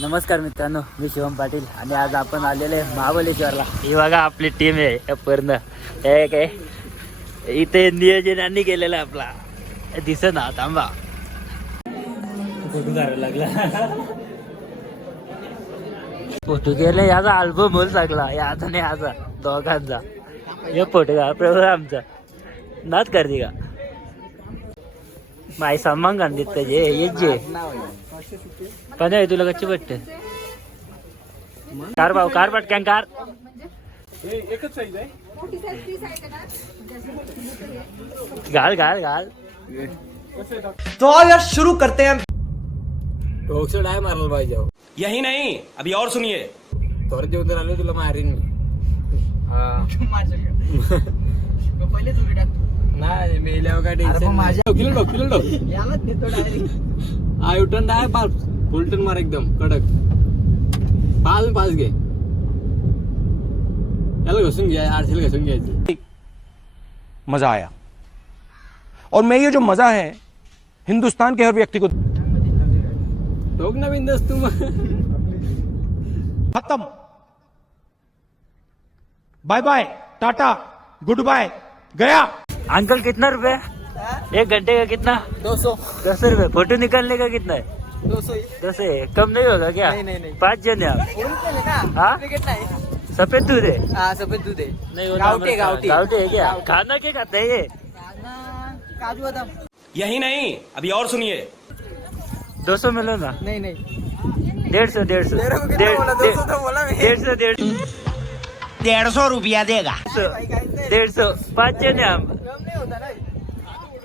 नमस्कार मित्रांनो मी शिवम पाटील आणि आज आपण आलेले आहे महाबलेश्वरला ही बघा आपली टीम आहे या पूर्ण. हे काय? इथे नियोजन यांनी केलेलं आहे आपला. दिसत ना थांबा. फोटो काढायला लागला? फोटो केले याचा अल्बम होल लागला. याचा नाही याचा. दोघांचा. हे फोटो का प्रोग्रामचा नाच करते का? माय सामान काढते त्याचे हेच जे. पण आहे तुला कच्ची पट्ट कार भाऊ कार पटकन कार. घाल घाल घाल. तो यार शुरू करते हैं। टोक्सो डाय मारायला पाहिजे अहो. यही नहीं अभी और सुनिए. थोडं जेवण आलो तुला मारीन मी. हा. नाही मेल्यावर काय टेन्शन नाही. किलो डोक किलो. डोक हा युटर्न डाय पाल फुल टर्न मार एकदम कडक। पाच पाच घे याला घसून घ्या आरसीला घसून घ्यायचं मज़ा आया। और मैं ये जो मज़ा है हिंदुस्तान के हर व्यक्ति को ना बिंदस तू मग खत्म। Bye bye tata good bye गया। अंकल कितना रुपए? एक घंटे का कितना? दो सौ। दस रुपए फ़ोटो निकालने का कितना है? दो सौ दस है। कम नहीं होगा क्या? नहीं, नहीं, नहीं। पाँच जन है आप। हाँ? सफ़ेद दूध है? हाँ सफ़ेद दूध है। नहीं। गावठी है क्या? खाना क्या खाते है ये? काजू बादाम। यही नहीं अभी और सुनिए। दो सौ मिलो ना। नहीं नहीं। डेढ़ सौ डेढ़ सौ। डेढ़ सौ डेढ़- तो। डेढ़ सौ। डेढ़ सौ रुपया देगा। डेढ़ सौ पाँच जन है हम।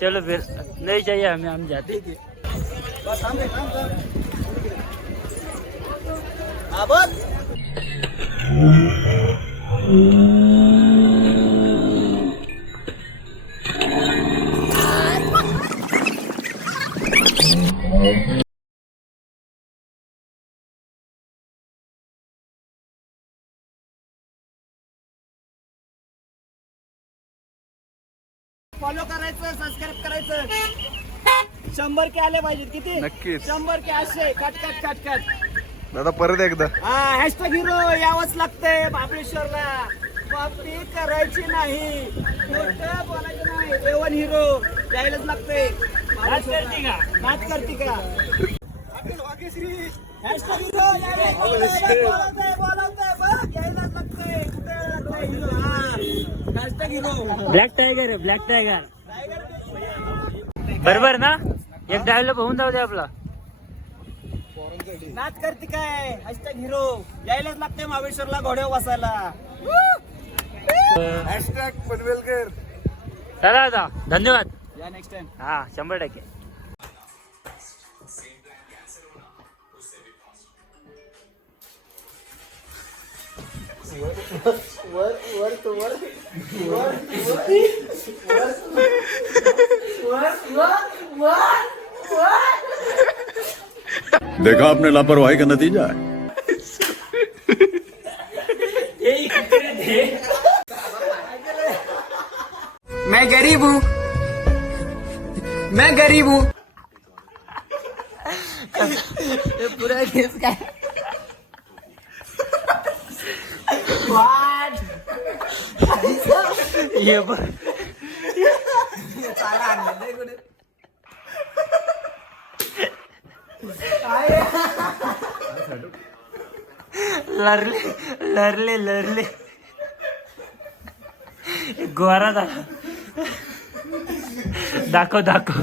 चलो फिर नहीं चाहिए हमें हम जाते बस फॉलो करायचं सबस्क्राईब करायचं. शंभर के आले पाहिजेत किती? नक्कीच. शंभर के असे. Cut cut cut cut. दादा परत एकदा. हा हॅशटॅग हिरो यावंच लागतंय महाबळेश्वरला कॉपी करायची नाही. खोटं बोलायचं नाही. एवन हिरो यायलाच लागतंय. नाच करते का? Hashtag hero. बोलावतंय, बोलावतंय, बघ, यायलाच लागतंय. कुठे लागतंय हिरो? हा. हॅशटॅग हिरो ब्लॅक टायगर आहे ब्लॅक टायगर बरोबर ना? एक डायलॉग होऊन जाऊ दे आपला. नाच करते काय? हॅशटॅग हिरो यायलाच लागतंय महाबळेश्वरला घोड्यावर बसायला. हॅशटॅग पनवेलकर. चला आता. धन्यवाद. या नेक्स्ट टाइम हा शंभर टक्के. देखा आपने लापरवाही का नतीजा है। मैं गरीब हूँ। मैं गरीब हूँ। पूरा केस काय ये बघ. लरले लरले लरले. गोरा दाखव दाखव दाखव.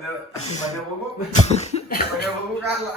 झोपा ना लवकर बघू बघू काढला